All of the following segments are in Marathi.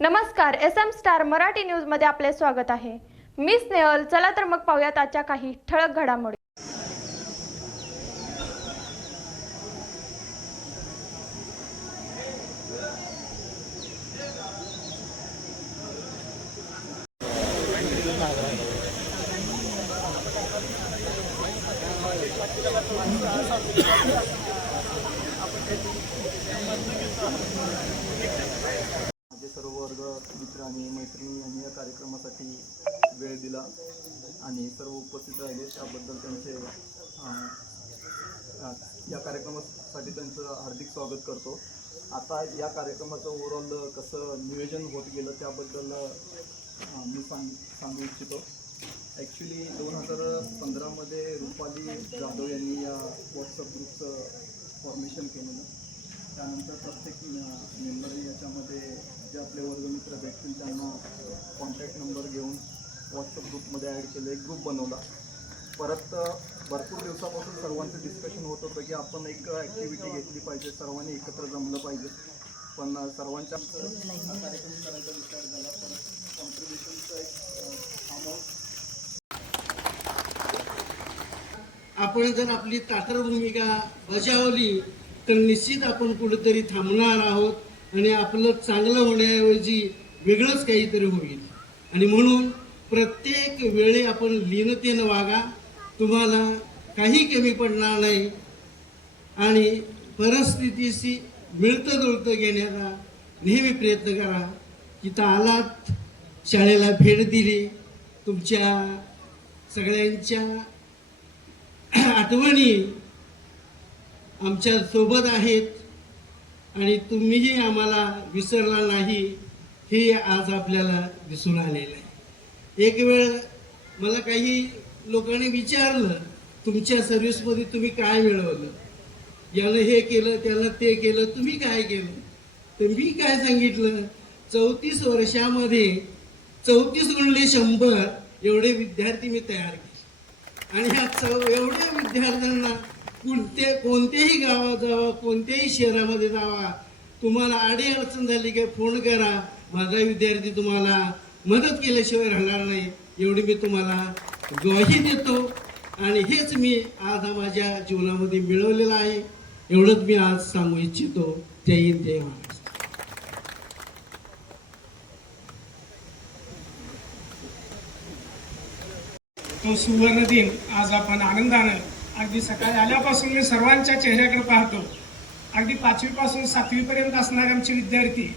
नमस्कार एस एम स्टार मराठी न्यूजमध्ये आपले स्वागत आहे. मी स्नेहल चला तर मग पाहूयात आजच्या काही ठळक घडामोडी माझे सर्व वर्ग मित्र आणि मैत्रिणी यांनी या कार्यक्रमासाठी वेळ दिला आणि सर्व उपस्थित राहिले. त्याबद्दल त्यांचे या कार्यक्रमासाठी त्यांचं हार्दिक स्वागत करतो. आता या कार्यक्रमाचं ओव्हरऑल कसं नियोजन होत गेलं त्याबद्दल मी सांग सांगू इच्छितो. ॲक्च्युली दोन हजार पंधरामध्ये रुपाली जाधव यांनी या व्हॉट्सअप ग्रुपचं फॉर्मेशन केलेलं. त्यानंतर प्रत्येक मेंबर याच्यामध्ये जे आपले वर्गमित्र भेटतील त्यांना कॉन्टॅक्ट नंबर घेऊन व्हॉट्सअप ग्रुपमध्ये ॲड केलं एक ग्रुप बनवला. परत भरपूर दिवसापासून सर्वांचं डिस्कशन होत होतं की आपण एक ॲक्टिव्हिटी घेतली पाहिजे सर्वांनी एकत्र जमलं पाहिजे. पण सर्वांच्या कार्यक्रम करायचा विचार झाला पण कॉन्ट्रीब्युशनचं एक अमाऊंट आपण जर आपली ताटर भूमिका बजावली तर निश्चित आपण कुठेतरी थांबणार आहोत. आणि आपलं चांगलं होण्याऐवजी वेगळंच काहीतरी होईल. आणि म्हणून प्रत्येक वेळी आपण लीनतेनं वागा. तुम्हाला काही कमी पडणार नाही. आणि परिस्थितीशी मिळतं जुळतं घेण्याचा नेहमी प्रयत्न करा. तिथं आलात शाळेला भेट दिली. तुमच्या सगळ्यांच्या आठवणी आमच्यासोबत आहेत. आणि तुम्हीही आम्हाला विसरला नाही हे आज आपल्याला दिसून आलेलं आहे. एक वेळ मला काही लोकांनी विचारलं तुमच्या सर्व्हिसमध्ये तुम्ही काय मिळवलं? यानं हे केलं त्यानं ते केलं तुम्ही काय केलं? तर मी काय सांगितलं? चौतीस वर्षामध्ये चौतीस गुणले शंभर एवढे विद्यार्थी मी तयार केले. आणि ह्या चौ एवढ्या विद्यार्थ्यांना कोणते कोणत्याही गावात जावा कोणत्याही शहरामध्ये जावा तुम्हाला आडी अडचण झाली की फोन करा. माझा विद्यार्थी तुम्हाला मदत केल्याशिवाय राहणार नाही एवढी मी तुम्हाला ग्वाही देतो. आणि हेच मी आज माझ्या जीवनामध्ये मिळवलेलं आहे. एवढंच मी आज सांगू इच्छितो. जय हिंद जय महाराष्ट्र. तो सुवर्ण दिन आज आपण आनंदानं अगदी सकाळी आल्यापासून मी सर्वांच्या चेहऱ्याकडे पाहतो. अगदी पाचवीपासून सातवीपर्यंत असणारे आमचे विद्यार्थी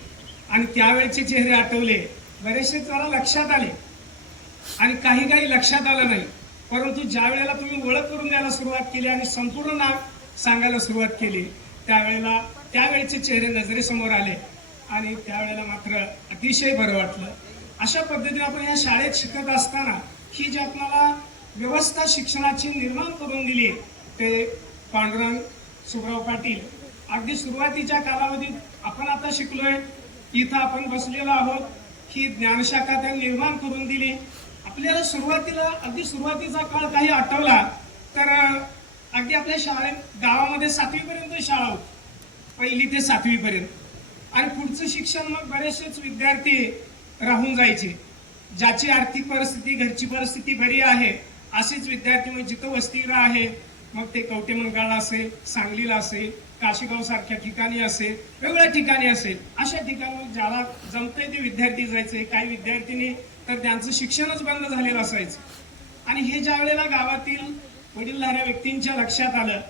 आणि त्यावेळचे चेहरे आठवले. बरेचसे जरा लक्षात आले. आणि काही काही लक्षात आलं नाही. परंतु ज्या वेळेला तुम्ही ओळख करून द्यायला सुरुवात केली आणि संपूर्ण नाव सांगायला सुरुवात केली त्यावेळेला त्यावेळेचे चेहरे नजरेसमोर आले. आणि त्यावेळेला मात्र अतिशय बरं वाटलं. अशा पद्धतीने आपण या शाळेत शिकत असताना ही जी आपल्याला व्यवस्था शिक्षणाची निर्माण करून दिली. ते पांडुरंग सुखराव पाटील. अगदी सुरुवातीच्या कालावधीत आपण आता शिकलोय. इथं आपण बसलेलो आहोत. ही ज्ञानशाखा त्यांनी निर्माण करून दिली. आपल्याला सुरुवातीला अगदी सुरुवातीचा काळ काही आठवला तर अगदी आपल्या शाळेत गावामध्ये सातवीपर्यंत शाळा होती. पहिली ते सातवीपर्यंत. आणि पुढचं शिक्षण मग बरेचसेच विद्यार्थी राहून जायचे. ज्याची आर्थिक परिस्थिती घरची परिस्थिती बरी आहे. असेच विद्यार्थी मग जिथं वसतिगृह आहे मग ते कवटे असेल सांगलीला असेल काशीगाव सारख्या ठिकाणी असेल वेगवेगळ्या ठिकाणी असेल अशा ठिकाणी ज्याला जमतंय ते विद्यार्थी जायचे. काही विद्यार्थ्यांनी तर त्यांचं शिक्षणच बंद झालेलं असायचं. आणि हे ज्या वेळेला गावातील वडीलधाऱ्या व्यक्तींच्या लक्षात आलं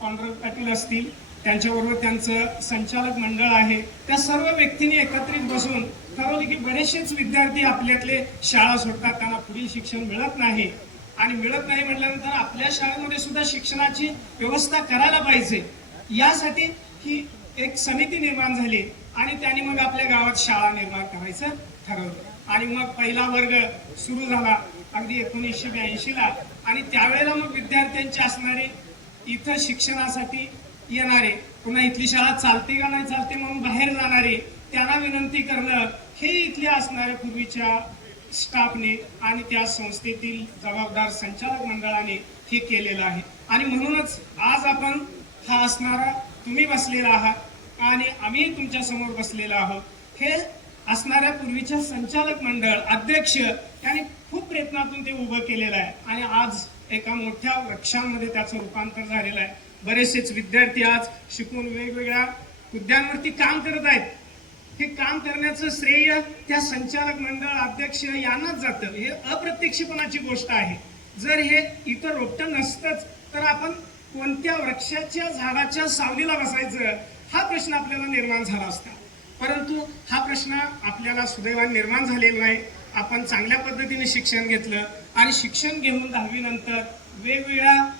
ऑनरल पाटील असतील त्यांच्याबरोबर त्यांचं संचालक मंडळ आहे त्या सर्व व्यक्तींनी एकत्रित बसून ठरवले की बरेचसेच विद्यार्थी आपल्यातले शाळा सोडतात त्यांना पुढील शिक्षण मिळत नाही. आणि मिळत नाही म्हटल्यानंतर आपल्या शाळेमध्ये सुद्धा शिक्षणाची व्यवस्था करायला पाहिजे. यासाठी ही एक समिती निर्माण झाली आणि त्यांनी मग आपल्या गावात शाळा निर्माण करायचं ठरवलं. आणि मग पहिला वर्ग सुरू झाला अगदी एकोणीसशे ब्याऐंशी ला. आणि त्यावेळेला मग विद्यार्थ्यांची असणारे इथं शिक्षणासाठी येणारे पुन्हा इथली शाळा चालते का नाही चालते म्हणून बाहेर जाणारे त्यांना विनंती करणं हे इथले असणारे पूर्वीच्या स्टाफने आणि त्या संस्थेतील जबाबदार संचालक मंडळाने हे केलेलं आहे. आणि म्हणूनच आज आपण हा असणारा तुम्ही बसलेला आहात आणि आम्ही तुमच्यासमोर बसलेला आहोत. हे असणाऱ्या पूर्वीच्या संचालक मंडळ अध्यक्ष यांनी खूप प्रयत्नातून ते उभं केलेलं आहे. आणि आज एका मोठ्या वृक्षांमध्ये त्याचं रूपांतर झालेलं आहे. बरेचसेच विद्यार्थी आज शिकून वेगवेगळ्या मुद्द्यांवरती काम करत आहेत. हे काम करण्याचं श्रेय त्या संचालक मंडळ अध्यक्ष यांनाच जातं. हे अप्रत्यक्षपणाची गोष्ट आहे. जर हे इतर रोपटं नसतंच तर आपण कोणत्या वृक्षाच्या झाडाच्या सावलीला बसायचं? हा प्रश्न आपल्याला निर्माण झाला असता. परंतु हा प्रश्न आपल्याला सुदैवाने निर्माण झालेला नाही. आपण चांगल्या पद्धतीने शिक्षण घेतलं आणि शिक्षण घेऊन दहावी नंतर वेगवेगळ्या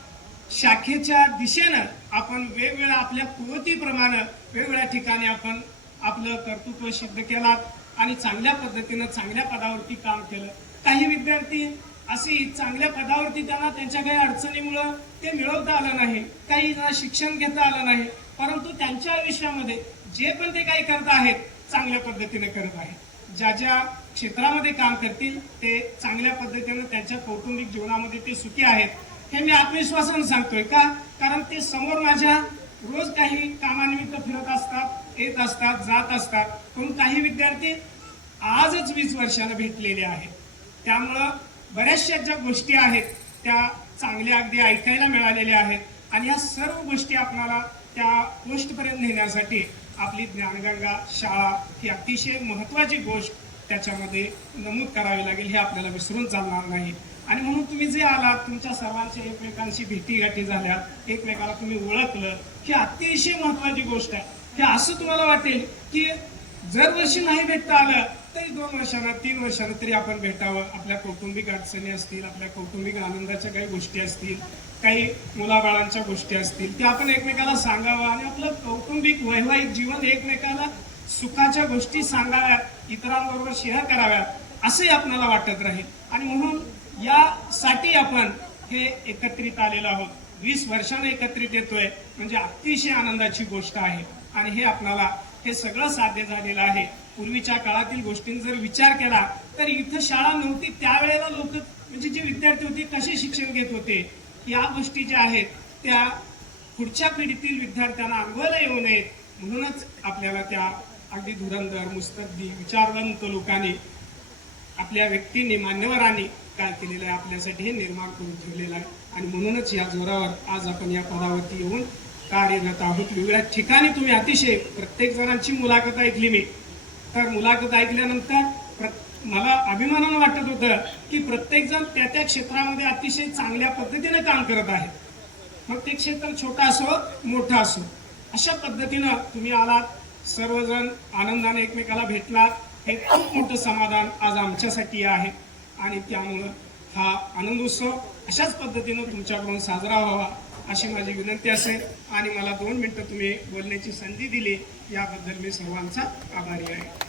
शाखेच्या दिशेनं आपण वेगवेगळ्या आपल्या कुवतीप्रमाणे वेगवेगळ्या ठिकाणी आपण आपलं कर्तृत्व सिद्ध केलात आणि चांगल्या पद्धतीनं चांगल्या पदावरती काम केलं. काही विद्यार्थी अशी चांगल्या पदावरती त्यांना त्यांच्या काही अडचणीमुळं ते मिळवता आलं नाही काही शिक्षण घेता आलं नाही परंतु त्यांच्या आयुष्यामध्ये जे पण ते काही करत आहेत चांगल्या पद्धतीने करत आहेत. ज्या ज्या क्षेत्रामध्ये काम करतील ते चांगल्या पद्धतीने त्यांच्या कौटुंबिक जीवनामध्ये ते सुखी आहेत हे मी आत्मविश्वासानं सांगतोय का? कारण ते समोर माझ्या रोज काही कामानिमित्त फिरत असतात येत असतात जात असतात. पण काही विद्यार्थी आजच वीस वर्षानं भेटलेले आहेत. त्यामुळं बऱ्याचशा ज्या गोष्टी आहेत त्या चांगल्या अगदी ऐकायला मिळालेल्या आहेत. आणि या सर्व गोष्टी आपल्याला त्या गोष्टपर्यंत नेण्यासाठी आपली ज्ञानगंगा शाळा ही अतिशय महत्वाची गोष्ट त्याच्यामध्ये नमूद करावी लागेल हे आपल्याला विसरून चालणार नाही. आणि म्हणून तुम्ही जे आलात तुमच्या सर्वांच्या एकमेकांशी भेटीगाठी झाल्या एकमेकाला तुम्ही ओळखलं ही अतिशय महत्वाची गोष्ट आहे. हे असं तुम्हाला वाटेल की जर वर्षी नाही भेटता आलं तरी दोन वर्षांना तीन वर्षांना तरी आपण भेटावं. आपल्या कौटुंबिक अडचणी असतील आपल्या कौटुंबिक आनंदाच्या काही गोष्टी असतील काही मुलाबाळांच्या गोष्टी असतील त्या आपण एकमेकाला सांगावं आणि आपलं कौटुंबिक वैवाहिक जीवन एकमेकाला सुखाच्या गोष्टी सांगाव्यात इतरांबरोबर शेअर कराव्यात असंही आपल्याला वाटत राहील. आणि म्हणून यासाठी आपण हे एकत्रित आलेलो आहोत. वीस वर्षाने एकत्रित येतोय म्हणजे अतिशय आनंदाची गोष्ट आहे. आणि हे आपल्याला हे सगळं साध्य झालेलं आहे. पूर्वीच्या काळातील गोष्टींचा जर विचार केला तर इथं शाळा नव्हती त्यावेळेला लोक म्हणजे जे विद्यार्थी होते कसे शिक्षण घेत होते? या गोष्टी ज्या आहेत त्या पुढच्या पिढीतील विद्यार्थ्यांना अनुभवायला येऊ नयेत म्हणूनच आपल्याला त्या अगदी धुरंधर मुस्तद्दी विचारवंत लोकांनी आपल्या व्यक्तींनी मान्यवरांनी काय केलेलं आहे आपल्यासाठी हे निर्माण करून ठेवलेलं आहे. आणि म्हणूनच या जोरावर आज आपण या पदावरती येऊन कार्यरत आहोत वेगवेगळ्या ठिकाणी तुम्ही अतिशय प्रत्येक जणांची मुलाखत ऐकली मी. तर मुलाखत ऐकल्यानंतर प्र- मला अभिमानानं वाटत होतं की प्रत्येक जण त्या त्या क्षेत्रामध्ये अतिशय चांगल्या पद्धतीने काम करत आहे. मग ते क्षेत्र छोटं असो मोठं असो अशा पद्धतीनं तुम्ही आलात. सर्वजण आनंदाने एकमेकाला भेटलात. हे खूप मोठं समाधान आज आमच्यासाठी आहे. आणि त्यामुळं हा आनंदोत्सव अशाच पद्धतीनं तुमच्याकडून साजरा व्हावा. अशी माझी विनंती असेल. आणि मला दोन मिनटं तुम्ही बोलण्याची संधी दिली. याबद्दल मी सर्वांचा आभारी आहे.